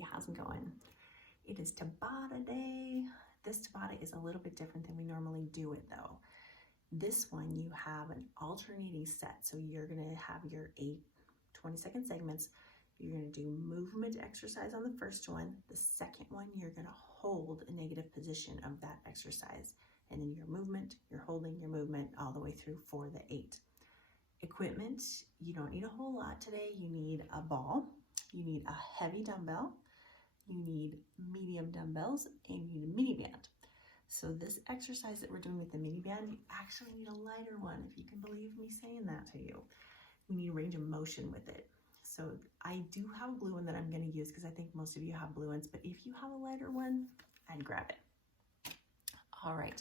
Hey, how's it going? It is Tabata day. This Tabata is a little bit different than we normally do it though. This one you have an alternating set. So you're gonna have your 8 20-second segments. You're gonna do movement exercise on the first one. The second one, you're gonna hold a negative position of that exercise. And then your movement, you're holding your movement all the way through for the 8. Equipment, you don't need a whole lot today. You need a ball, you need a heavy dumbbell, you need medium dumbbells, and you need a mini band. So this exercise that we're doing with the mini band, you actually need a lighter one, if you can believe me saying that to you. You need range of motion with it. So I do have a blue one that I'm going to use because I think most of you have blue ones, but if you have a lighter one, I'd grab it. All right.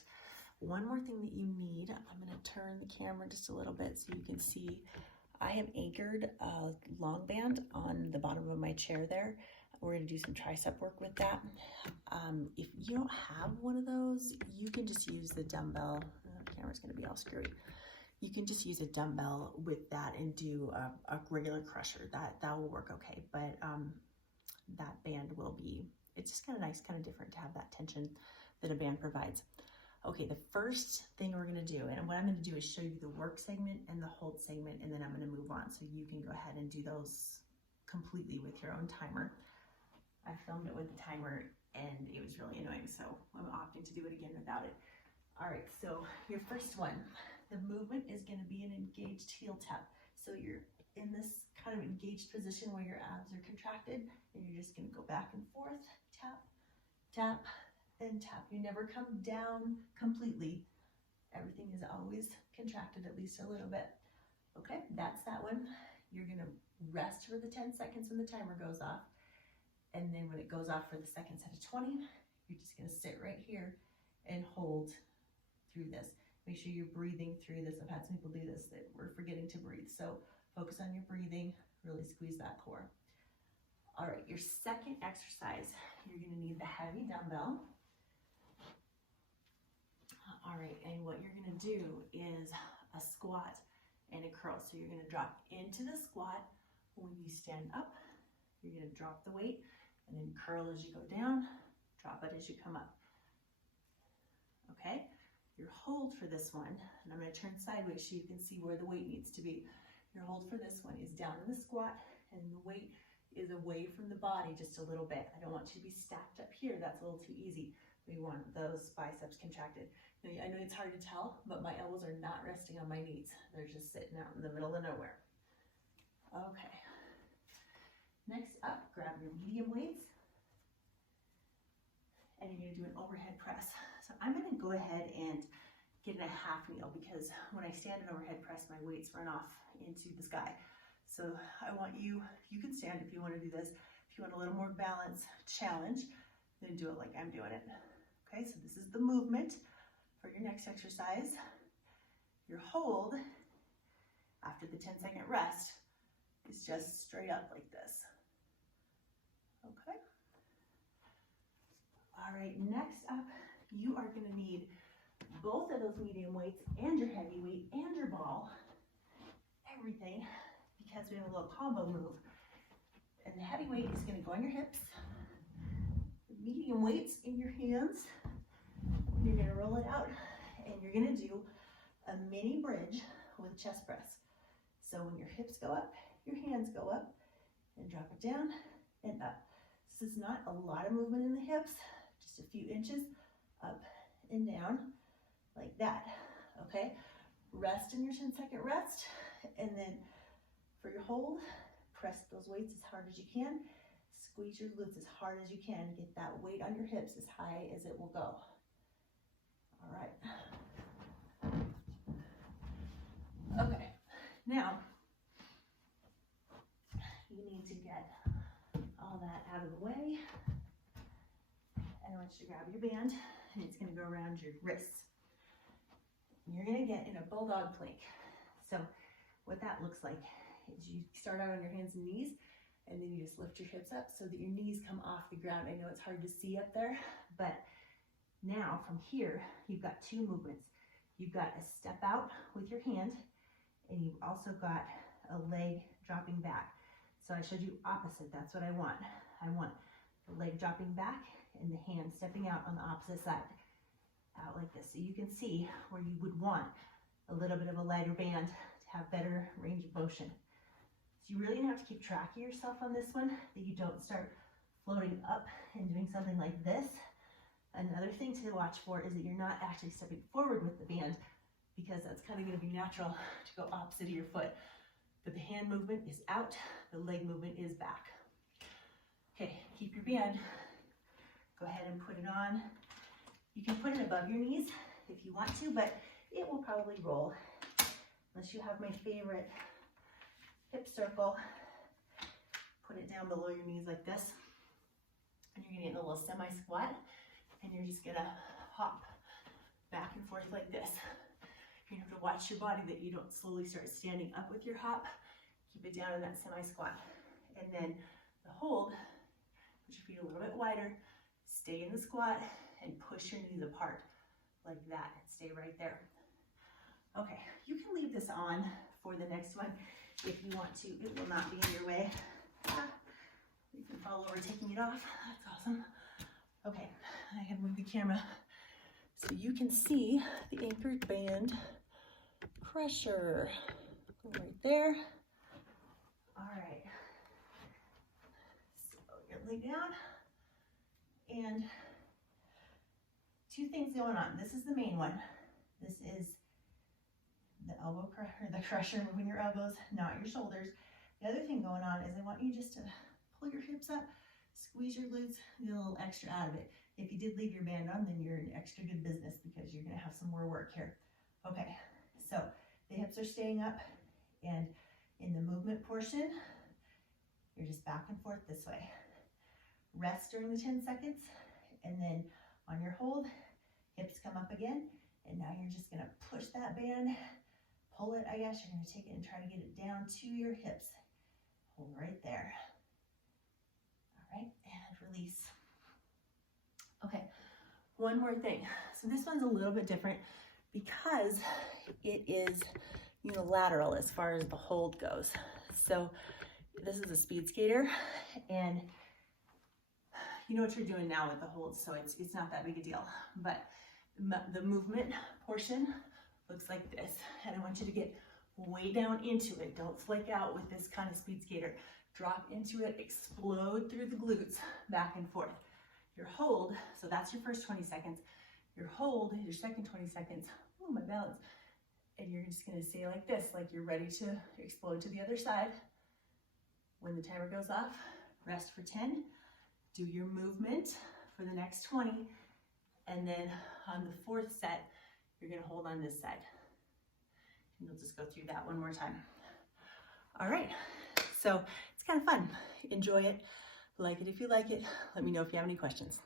One more thing that you need, I'm going to turn the camera just a little bit so you can see. I have anchored a long band on the bottom of my chair there. We're going to do some tricep work with that. If you don't have one of those, you can just use the dumbbell. The camera's going to be all screwy. You can just use a dumbbell with that and do a regular crusher. That will work okay. But that band will be, it's just kind of nice, kind of different to have that tension that a band provides. Okay, the first thing we're going to do, and what I'm going to do is show you the work segment and the hold segment, and then I'm going to move on so you can go ahead and do those completely with your own timer. I filmed it with the timer and it was really annoying, so I'm opting to do it again without it. All right, so your first one, the movement is going to be an engaged heel tap. So you're in this kind of engaged position where your abs are contracted, and you're just going to go back and forth, tap, tap, and tap. You never come down completely. Everything is always contracted at least a little bit. Okay, that's that one. You're going to rest for the 10 seconds when the timer goes off. And then when it goes off for the second set of 20, you're just going to sit right here and hold through this. Make sure you're breathing through this. I've had some people do this that we're forgetting to breathe. So focus on your breathing, really squeeze that core. All right, your second exercise, you're going to need the heavy dumbbell. All right, and what you're going to do is a squat and a curl. So you're going to drop into the squat. When you stand up, you're going to drop the weight and then curl as you go down, drop it as you come up. Okay, your hold for this one, and I'm going to turn sideways so you can see where the weight needs to be. Your hold for this one is down in the squat, and the weight is away from the body just a little bit. I don't want you to be stacked up here. That's a little too easy. We want those biceps contracted. Now, I know it's hard to tell, but my elbows are not resting on my knees. They're just sitting out in the middle of nowhere. Okay. Next up, grab your medium weights, and you're going to do an overhead press. So I'm going to go ahead and get in a half kneel because when I stand an overhead press, my weights run off into the sky. So I want you can stand if you want to do this. If you want a little more balance challenge, then do it like I'm doing it. Okay, so this is the movement for your next exercise. Your hold after the 10-second rest is just straight up like this. Okay. All right, next up, you are going to need both of those medium weights and your heavy weight and your ball, everything, because we have a little combo move. And the heavy weight is going to go on your hips, the medium weights in your hands. You're going to roll it out, and you're going to do a mini bridge with a chest press. So when your hips go up, your hands go up, and drop it down and up. This is not a lot of movement in the hips, just a few inches up and down like that. Okay, rest in your 10-second rest, and then for your hold, press those weights as hard as you can. Squeeze your glutes as hard as you can. Get that weight on your hips as high as it will go. All right. Okay, now you need to get all that out of the way. And I want you to grab your band, and it's going to go around your wrists. And you're going to get in a bulldog plank. So what that looks like is you start out on your hands and knees, and then you just lift your hips up so that your knees come off the ground. I know it's hard to see up there, but now from here, you've got two movements. You've got a step out with your hand, and you've also got a leg dropping back. So I showed you opposite. That's what I want. I want the leg dropping back and the hand stepping out on the opposite side, out like this. So you can see where you would want a little bit of a lighter band to have better range of motion. So you really have to keep track of yourself on this one, that you don't start floating up and doing something like this. Another thing to watch for is that you're not actually stepping forward with the band, because that's kind of going to be natural to go opposite of your foot. But the hand movement is out, the leg movement is back. Okay, keep your band. Go ahead and put it on. You can put it above your knees if you want to, but it will probably roll. Unless you have my favorite hip circle, put it down below your knees like this. And you're gonna get a little semi-squat, and you're just gonna hop back and forth like this. You're gonna have to watch your body that you don't slowly start standing up with your hop. Keep it down in that semi-squat. And then the hold, put your feet a little bit wider, stay in the squat, and push your knees apart like that, and stay right there. Okay, you can leave this on for the next one if you want to. It will not be in your way. You can fall over taking it off. That's awesome. Okay, I gotta move the camera so you can see the anchored band pressure. Go right there. All right. So you're gonna lay down, and two things going on. This is the main one. This is the elbow crusher, the crusher, moving your elbows, not your shoulders. The other thing going on is I want you just to pull your hips up, squeeze your glutes, get a little extra out of it. If you did leave your band on, then you're in extra good business, because you're gonna have some more work here. Okay, so the hips are staying up, and in the movement portion, you're just back and forth this way. Rest during the 10 seconds, and then on your hold, hips come up again, and now you're just gonna push that band, pull it, I guess. You're gonna take it and try to get it down to your hips. Hold right there. All right, and release. Okay, one more thing. So this one's a little bit different because it is unilateral as far as the hold goes. So this is a speed skater, and you know what you're doing now with the hold, so it's not that big a deal. But the movement portion looks like this, and I want you to get way down into it. Don't flake out with this kind of speed skater. Drop into it, explode through the glutes, back and forth. Your hold, so that's your first 20 seconds. Your hold is your second 20 seconds. Oh, my balance. And you're just gonna stay like this, like you're ready to explode to the other side. When the timer goes off, rest for 10. Do your movement for the next 20. And then on the fourth set, you're gonna hold on this side. And you'll just go through that one more time. All right, so it's kind of fun. Enjoy it. Like it if you like it. Let me know if you have any questions.